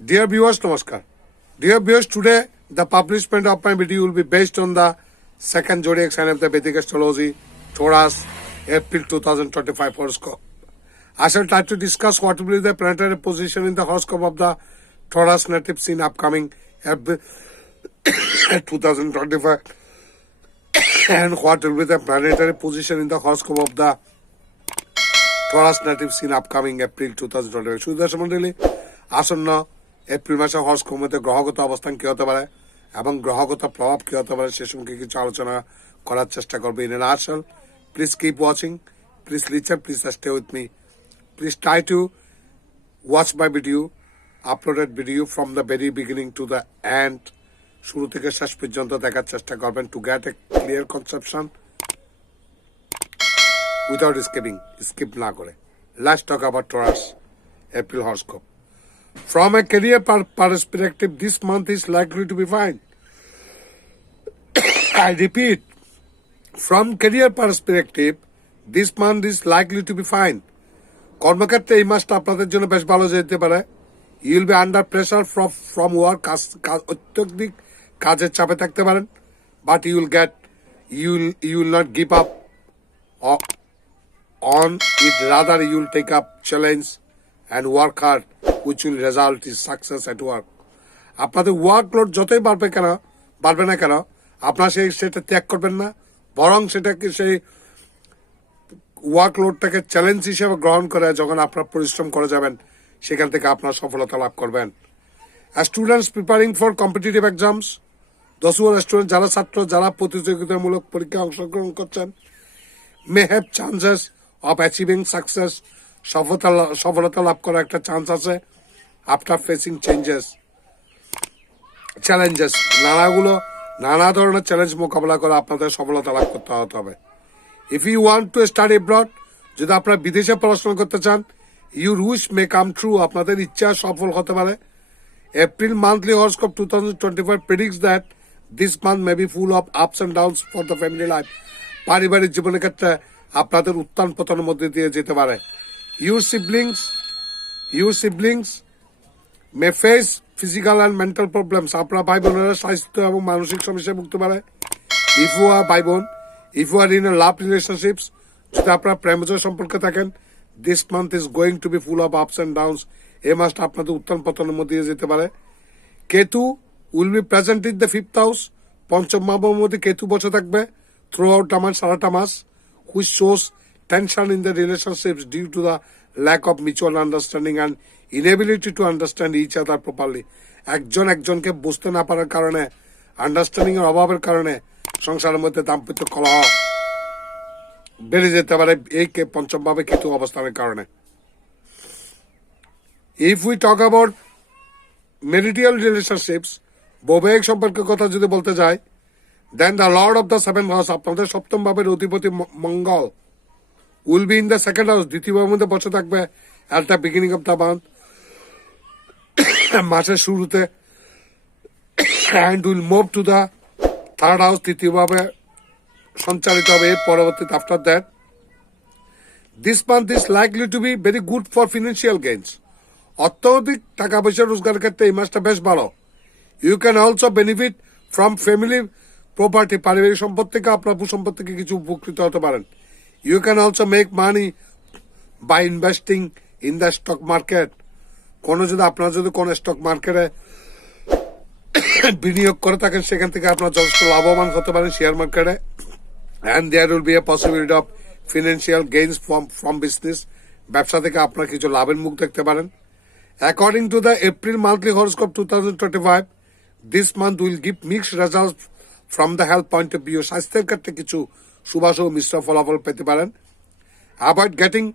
Dear viewers, Namaskar. Dear viewers, today the publishment of my video will be based on the second zodiac sign of the Vedic astrology, Taurus, April 2025 horoscope. I shall try to discuss what will be the planetary position in the horoscope of the Taurus natives in upcoming April 2025 and what will be the planetary position in the horoscope of the Taurus natives in upcoming April 2025. সুদর্শন মন্ডলী আসন্ন April মাসে হরস্কোপের মধ্যে গ্রহগত অবস্থান কি হতে পারে এবং গ্রহগত প্রভাব কি হতে পারে সে সম্পর্কে কিছু আলোচনা করার চেষ্টা করবে ইন আসল please keep watching please listen please stay with me please try to watch my video uploaded video from the very beginning to the end শুরু থেকে শেষ পর্যন্ত দেখার চেষ্টা করবেন to get A clear conception without skip না করে let's talk about Taurus April horoscope. From a career perspective, this month is likely to be fine. I repeat, from career perspective, this month is likely to be fine. কর্মক্ষেত্রে এই মাসটা আপনাদের জন্য বেশ ভালো যেতে পারে। You will be under pressure from work, অত্যধিক কাজের চাপে থাকতে পারেন, but you will not give up on it. Rather, you will take up challenge and work hard, which will result in success at work. আপনাদের workload যতই বাড়বে না কেন আপনার সেটা ত্যাগ করবেন না, বরং সেটাকে সেই ওয়ার্কলোডটাকে চ্যালেঞ্জ হিসেবে গ্রহণ করে যখন আপনার পরিশ্রম করে যাবেন সেখান থেকে আপনার সফলতা লাভ করবেন। Students preparing for competitive exams, student যারা ছাত্র যারা প্রতিযোগিতামূলক পরীক্ষায় অংশগ্রহণ করছেন, may have chances of achieving success, সফলতা লাভ করার একটা চান্স আছে আফটার ফেসিং চ্যালেঞ্জেস। নানা ধরনের চ্যালেঞ্জ মোকাবেলা করে আপনাদের সফলতা লাভ করতে হবে। If you want to study abroad, যদি আপনারা বিদেশে পড়াশোনা করতে চান, your wish may come true, আপনাদের ইচ্ছা সফল হতে পারে। April monthly horoscope 2025 predicts that this month may be full of ups and downs for the family life. পারিবারিক জীবনের ক্ষেত্রে আপনাদের উত্থান পতনের মধ্যে দিয়ে যেতে পারে। Your siblings may face physical and mental problems. আপনার ভাই বোনেরা স্বাস্থ্য এবং মানসিক সমস্যায় ভুগতে পারে। If you are in a love relationships, যদি আপনারা প্রেমজয় সম্পর্কে থাকেন, this month is going to be full of ups and downs. এই মাসটা আপনাদের উত্থান পতনের মধ্যে দিয়ে যেতে পারে। Ketu will be present in the 5th house. পঞ্চম ভাবের মধ্যে কেতু বসে থাকবে থ্রু আউট সারাটা মাস, which shows tension in the relationships due to the lack of mutual understanding and inability to understand each other properly. একজনকে বুঝতে না পারার কারণে, আন্ডারস্ট্যান্ডিং এর অভাবের কারণে সংসারের মধ্যে দাম্পত্য কলহ বেড়ে যেতে পারে এই পঞ্চম ভাবে কেতু অবস্থানের কারণে। If we talk about marital relationships, বৈবাহিক সম্পর্কের কথা যদি বলতে যাই, then the lord of the 7th house, আপনাদের সপ্তম ভাবের অধিপতি মঙ্গল, will be in the 2nd house, দ্বিতীয় ভাবের মধ্যে বসে থাকবে at the beginning of the month, মাসের শুরুতে, and will move to the 3rd house, তৃতীয় ভাবে সঞ্চালিত হবে এর পরবর্তীতে after that. This month is likely to be very good for financial gains. অত্যধিক টাকা পয়সা রোজগারের ক্ষেত্রে এই মাসটা বেশ ভালো। You can also benefit from family property, পারিবারিক সম্পদ থেকে আপনার ভূসম্পদ থেকে কিছু উপকৃত হতে পারেন। You can also make money by investing in the stock market. আপনারা যদি কোনো স্টক মার্কেটে বিনিয়োগ করে থাকেন সেখান থেকে আপনারা যথেষ্ট লাভবান হতে পারেন শেয়ার মার্কেটে। And there will be a possibility of financial gains from business. ব্যবসা থেকে আপনারা কিছু লাভের মুখ দেখতে পারেন। According to the April monthly horoscope 2025, this month will give mixed results from the health point of view. স্বাস্থ্যের ক্ষেত্রে কিছু শুভাশুভ মিশ্র ফলাফল পেতে পারেন। Avoid getting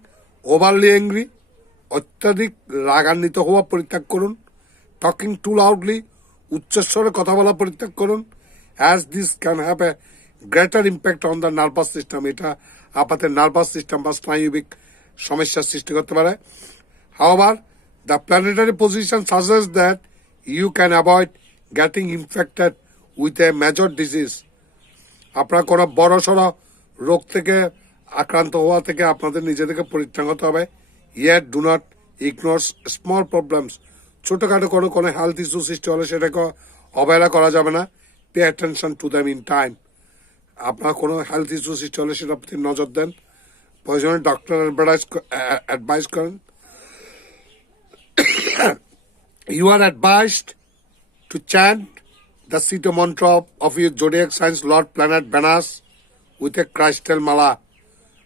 overly angry, অত্যাধিক রাগান্বিত হওয়া পরিত্যাগ করুন। Talking too loudly, উচ্চস্বরে কথা বলা পরিত্যাগ করুন, as this can have a greater impact on the nervous system. এটা আপনাদের নার্ভাস সিস্টেম বা স্নায়ুবিক সমস্যার সৃষ্টি করতে পারে। However, the planetary position suggests that you can avoid getting infected with a major disease. আপনার কোনো বড় সড়ো রোগ থেকে আক্রান্ত হওয়া থেকে আপনাদের নিজেদেরকে পরিত্রাণ হতে হবে। Yet do not ignore small problems. ছোটখাটো কোনো হেলথ ইস্যু সৃষ্টি হলে সেটাকে অবহেলা করা যাবে না। Pay attention to them in time. আপনার কোনো হেলথ ইস্যু সৃষ্টি হলে সেটার প্রতি নজর দেন, প্রয়োজনে ডক্টর অ্যাডভাইস করেন। You are advised to chant the Sita mantra of your zodiac signs Lord Planet Venus with a crystal মালা।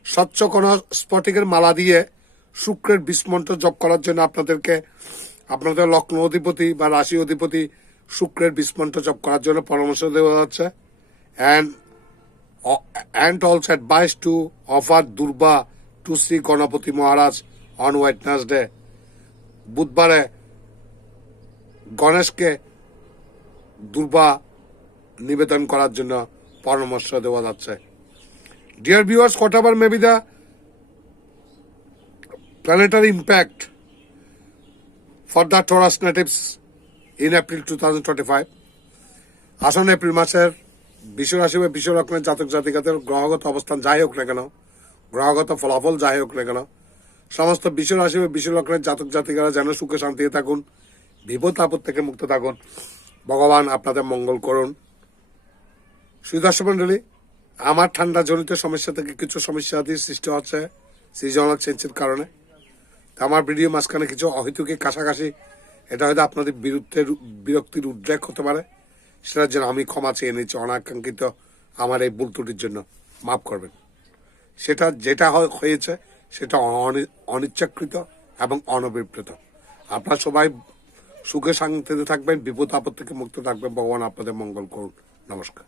স্বচ্ছ কোনো স্ফটিকের মালা দিয়ে শুক্রের বিস্মন্ত্র জপ করার জন্য আপনাদের লগ্ন অধিপতি বা রাশি অধিপতি শুক্রের বিস্মন্ত্র জপ করার জন্য পরামর্শ দেওয়া যাচ্ছে। And also advised to offer Durba to Sri Ganapati Maharaj on Wednesday. বুধবারে গণেশকে দুর্বা নিবেদন করার জন্য পরামর্শ দেওয়া যাচ্ছে। Dear viewers, whatever may be the planetary impact for the Taurus natives in April 2025, আসন্ন এপ্রিল মাসের বিশ্ব রাশি বা বিশ্ব লগ্নের জাতক জাতিকাদের গ্রহগত অবস্থান যাই হোক না কেন, গ্রহগত ফলাফল যাই হোক না কেন, সমস্ত বিশ্ব রাশি বা বিশ্ব লগ্নের জাতক জাতিকারা যেন সুখে শান্তিতে থাকুন, বিপদ আপদ থেকে মুক্ত থাকুন, ভগবান আপনাদের মঙ্গল করুন। সুদর্শন মন্ডলী, আমার ঠান্ডা জনিত সমস্যা থেকে কিছু সমস্যাদি সৃষ্টি হচ্ছে সিজনাল চেঞ্জের কারণে। তা আমার ভিডিও মাঝখানে কিছু অহেতুকি কাছাকাছি, এটা হয়তো আপনাদের বিরক্তির উদ্রেক হতে পারে, সেটার জন্য আমি ক্ষমা চেয়ে নিচ্ছি। অনাকাঙ্ক্ষিত আমার এই ভুল ত্রুটির জন্য মাফ করবেন। যেটা হয়েছে সেটা অনিচ্ছাকৃত এবং অনভিপ্রেত। আপনারা সবাই সুখে শান্তিতে থাকবেন, বিপদ আপদ থেকে মুক্ত থাকবেন, ভগবান আপনাদের মঙ্গল করুন। নমস্কার।